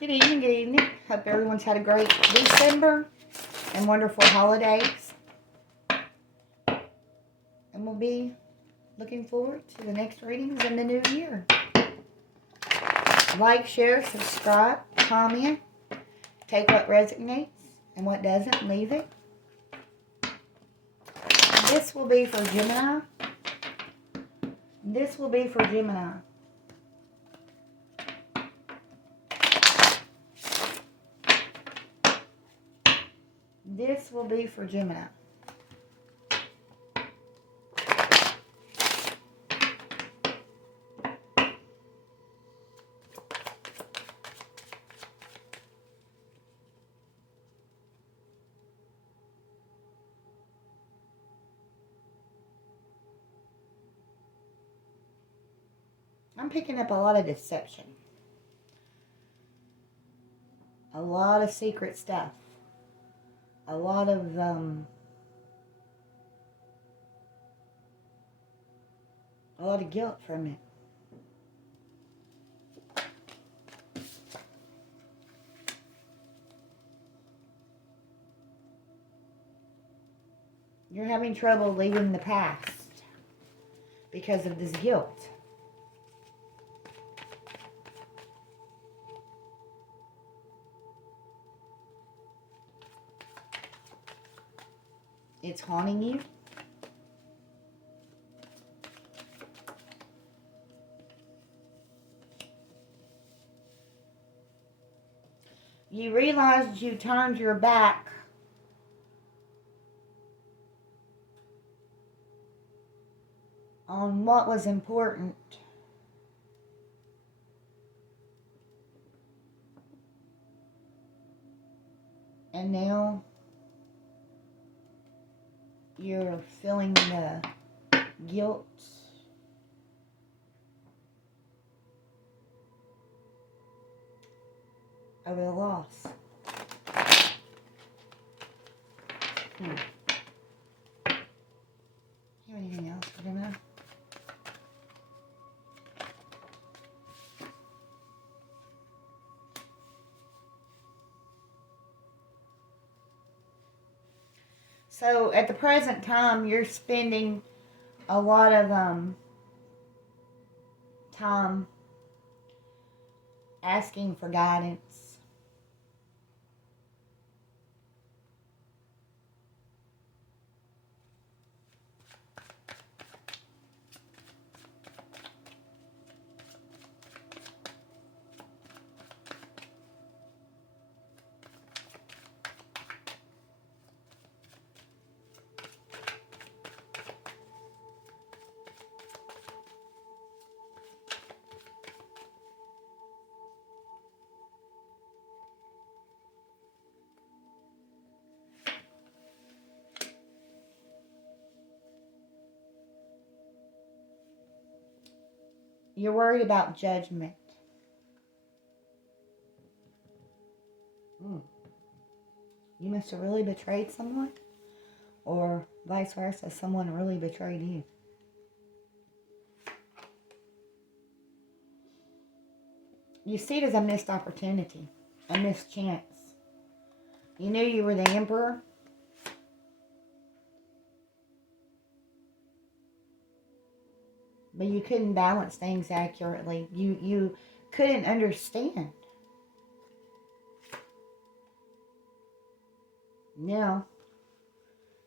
Good evening, good evening. Hope everyone's had a great December and wonderful holidays. And we'll be looking forward to the next readings in the new year. Like, share, subscribe, comment. Take what resonates and what doesn't, leave it. This will be for Gemini. This will be for Gemini. This will be for Gemini. I'm picking up a lot of deception. A lot of secret stuff. A lot of guilt from it. You're having trouble leaving the past because of this guilt. It's haunting you. You realized you turned your back on what was important. And now you're feeling the guilt over the loss. You have anything else for Gemini? So at the present time, you're spending a lot of time asking for guidance. You're worried about judgment. You must have really betrayed someone, or vice versa, someone really betrayed you. You see it as a missed opportunity, a missed chance. You knew you were the emperor, but you couldn't balance things accurately. You couldn't understand. Now,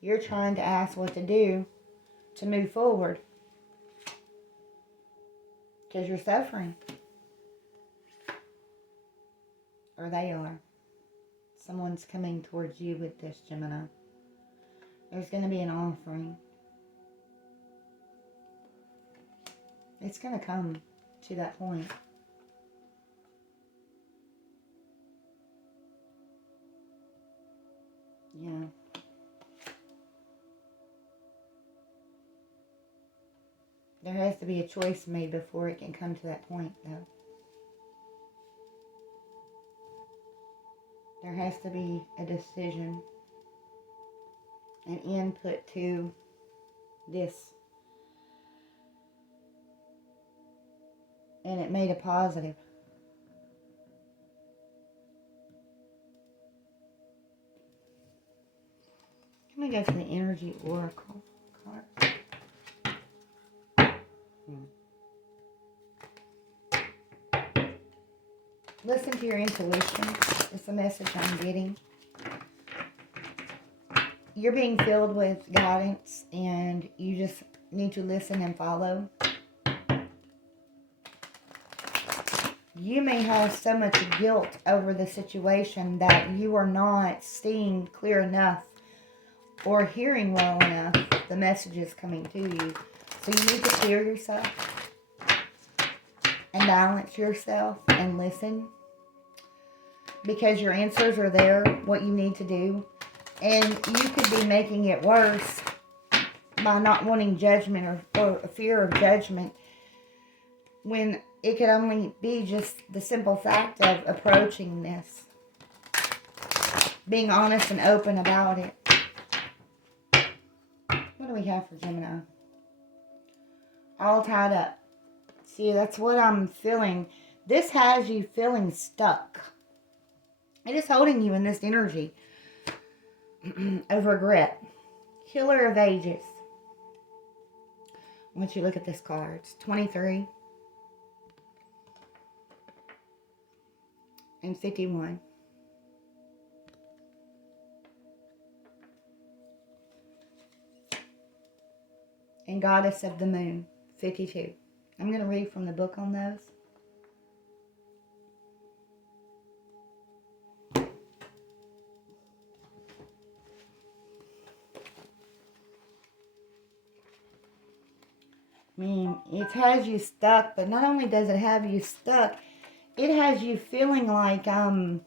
you're trying to ask what to do to move forward because you're suffering. Or they are. Someone's coming towards you with this, Gemini. There's going to be an offering. It's going to come to that point. Yeah. There has to be a choice made before it can come to that point, though. There has to be a decision, an input to this. And it made a positive. go to the Energy Oracle card. Listen to your intuition. It's the message I'm getting. You're being filled with guidance, and you just need to listen and follow. You may have so much guilt over the situation that you are not seeing clear enough or hearing well enough the messages coming to you. So you need to clear yourself and balance yourself and listen, because your answers are there, what you need to do. And you could be making it worse by not wanting judgment or a fear of judgment, when it could only be just the simple fact of approaching this, being honest and open about it. What do we have for Gemini? All tied up. See, that's what I'm feeling. This has you feeling stuck. It is holding you in this energy of regret. Healer of Ages. Once you look at this card, it's 23 and 51. And Goddess of the Moon, 52. I'm going to read from the book on those. I mean, it has you stuck, but not only does it have you stuck, it has you feeling like, I mean,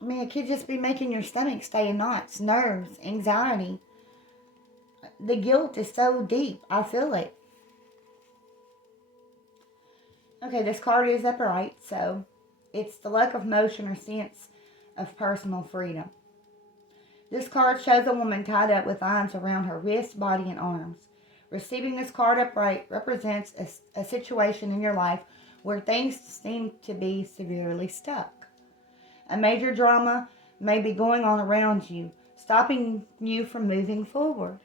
it could just be making your stomach stay in knots, nerves, anxiety. The guilt is so deep. I feel it. Okay, this card is upright, so it's the lack of motion or sense of personal freedom. This card shows a woman tied up with lines around her wrists, body, and arms. Receiving this card upright represents a situation in your life where things seem to be severely stuck. A major drama may be going on around you, stopping you from moving forward.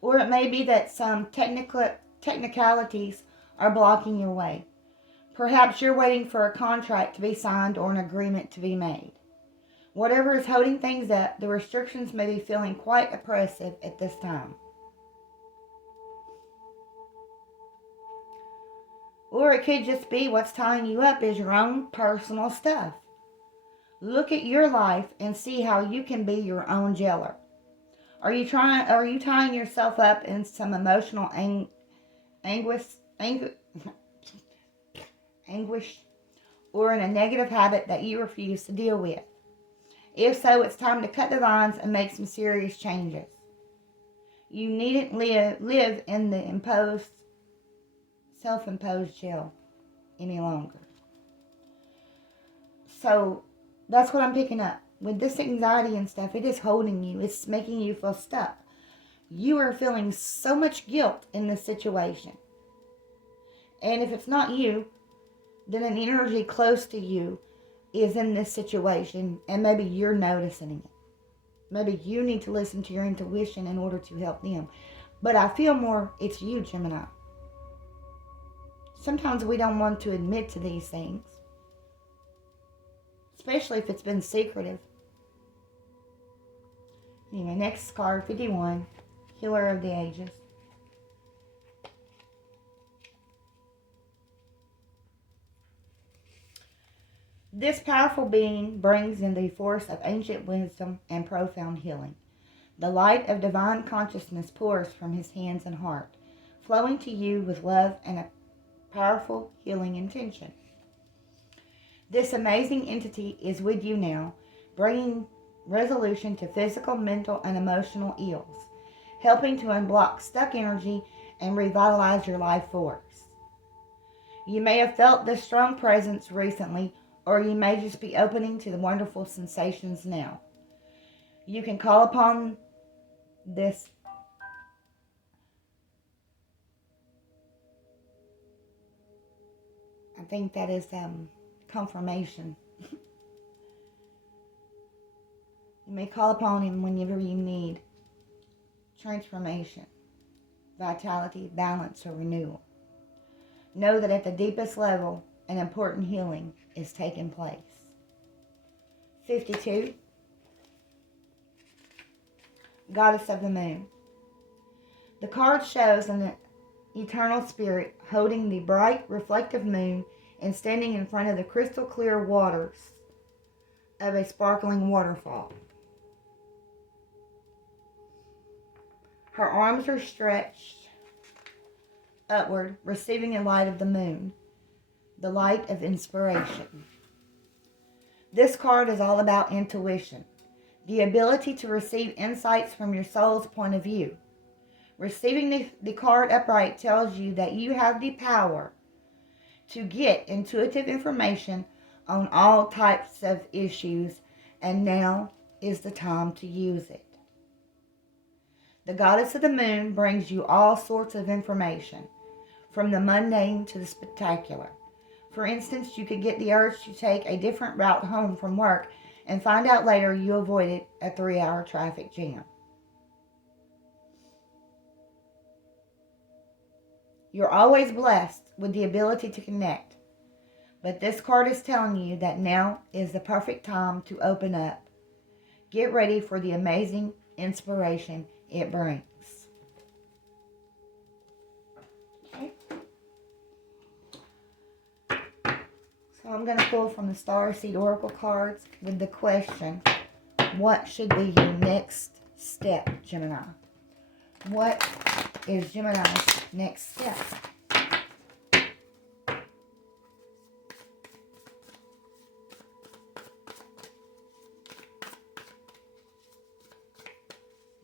Or it may be that some technicalities are blocking your way. Perhaps you're waiting for a contract to be signed or an agreement to be made. Whatever is holding things up, the restrictions may be feeling quite oppressive at this time. Or it could just be what's tying you up is your own personal stuff. Look at your life and see how you can be your own jailer. Are you tying yourself up in some emotional anguish, or in a negative habit that you refuse to deal with? If so, it's time to cut the lines and make some serious changes. You needn't live in the self-imposed jail any longer. So that's what I'm picking up. With this anxiety and stuff, it is holding you. It's making you feel stuck. You are feeling so much guilt in this situation. And if it's not you, then an energy close to you is in this situation, and maybe you're noticing it. Maybe you need to listen to your intuition in order to help them. But I feel more it's you, Gemini. Sometimes we don't want to admit to these things, especially if it's been secretive. Anyway, next card, 51, Healer of the Ages. This powerful being brings in the force of ancient wisdom and profound healing. The light of divine consciousness pours from his hands and heart, flowing to you with love and a powerful healing intention. This amazing entity is with you now, bringing resolution to physical, mental, and emotional ills, helping to unblock stuck energy and revitalize your life force. You may have felt this strong presence recently, or you may just be opening to the wonderful sensations now. You can call upon this I think that is confirmation. may call upon him whenever you need transformation, vitality, balance, or renewal. Know that at the deepest level, an important healing is taking place. 52. Goddess of the Moon. The card shows an eternal spirit holding the bright, reflective moon and standing in front of the crystal clear waters of a sparkling waterfall. Her arms are stretched upward, receiving the light of the moon, the light of inspiration. This card is all about intuition, the ability to receive insights from your soul's point of view. Receiving the card upright tells you that you have the power to get intuitive information on all types of issues, and now is the time to use it. The Goddess of the Moon brings you all sorts of information, from the mundane to the spectacular. For instance, you could get the urge to take a different route home from work and find out later you avoided a 3-hour traffic jam. You're always blessed with the ability to connect, but this card is telling you that now is the perfect time to open up. Get ready for the amazing inspiration it brings. Okay. So I'm going to pull from the Star Seed Oracle cards with the question, what should be your next step, Gemini? What is Gemini's next step?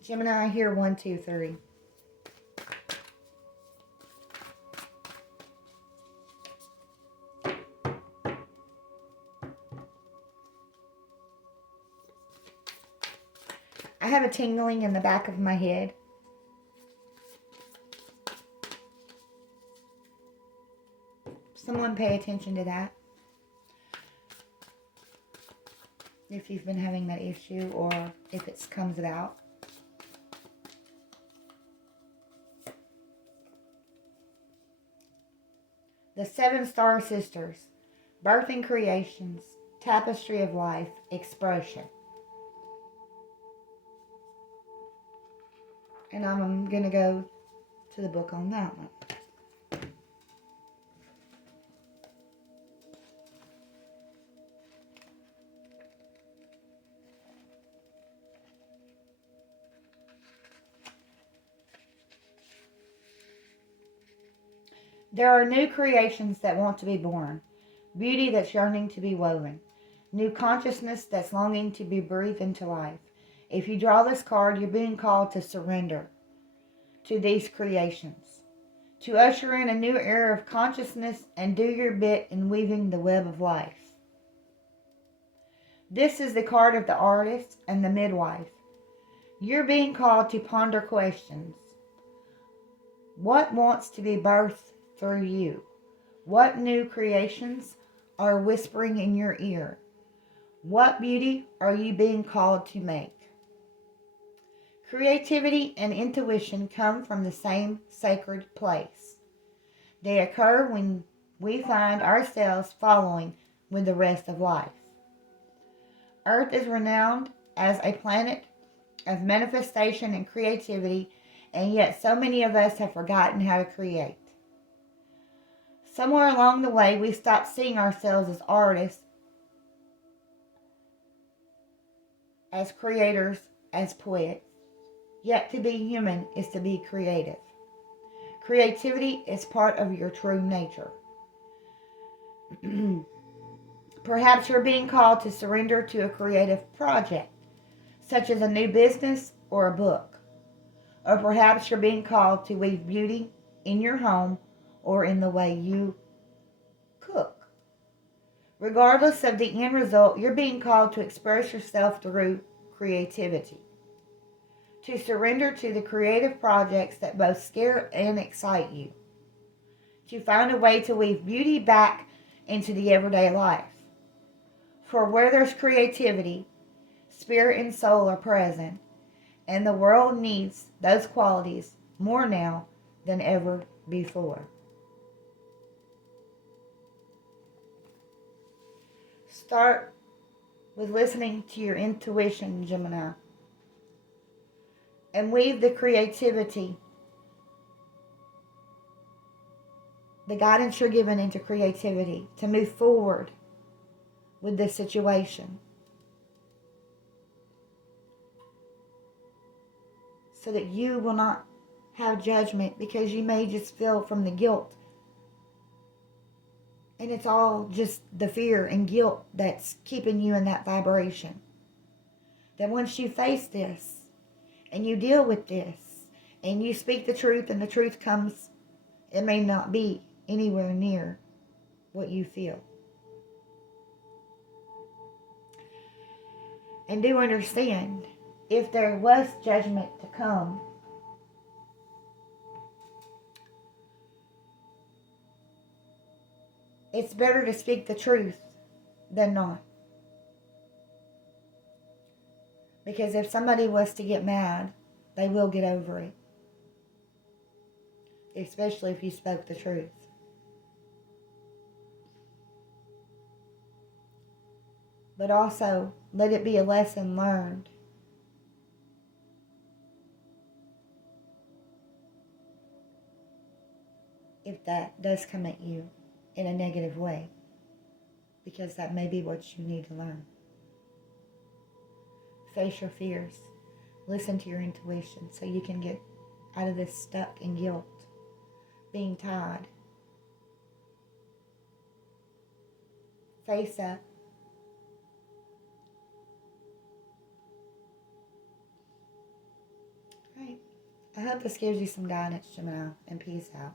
Gemini, here 1, 2, 3. I have a tingling in the back of my head. Someone pay attention to that. If you've been having that issue or if it comes about. The 7 Star Sisters, Birthing Creations, Tapestry of Life, Expression. And I'm going to go to the book on that one. There are new creations that want to be born, beauty that's yearning to be woven, new consciousness that's longing to be breathed into life. If you draw this card, you're being called to surrender to these creations, to usher in a new era of consciousness and do your bit in weaving the web of life. This is the card of the artist and the midwife. You're being called to ponder questions. What wants to be birthed through you? What new creations are whispering in your ear? What beauty are you being called to make? Creativity and intuition come from the same sacred place. They occur when we find ourselves following with the rest of life. Earth is renowned as a planet of manifestation and creativity, and yet so many of us have forgotten how to create. Somewhere along the way, we stopped seeing ourselves as artists, as creators, as poets. Yet to be human is to be creative. Creativity is part of your true nature. Perhaps you're being called to surrender to a creative project, such as a new business or a book. Or perhaps you're being called to weave beauty in your home or in the way you cook. Regardless of the end result, you're being called to express yourself through creativity. To surrender to the creative projects that both scare and excite you. To find a way to weave beauty back into the everyday life. For where there's creativity, Spirit and soul are present, and the world needs those qualities more now than ever before. Start with listening to your intuition, Gemini, and weave the creativity, the guidance you're given into creativity to move forward with this situation, so that you will not have judgment, because you may just feel from the guilt. And it's all just the fear and guilt that's keeping you in that vibration. That once you face this and you deal with this and you speak the truth and the truth comes, it may not be anywhere near what you feel. And do understand, if there was judgment to come, it's better to speak the truth than not. Because if somebody was to get mad, they will get over it. Especially if you spoke the truth. But also, let it be a lesson learned. If that does come at you in a negative way. Because that may be what you need to learn. Face your fears. Listen to your intuition so you can get out of this stuck in guilt. Being tied. Face up. Alright. I hope this gives you some guidance, Gemini, and peace out.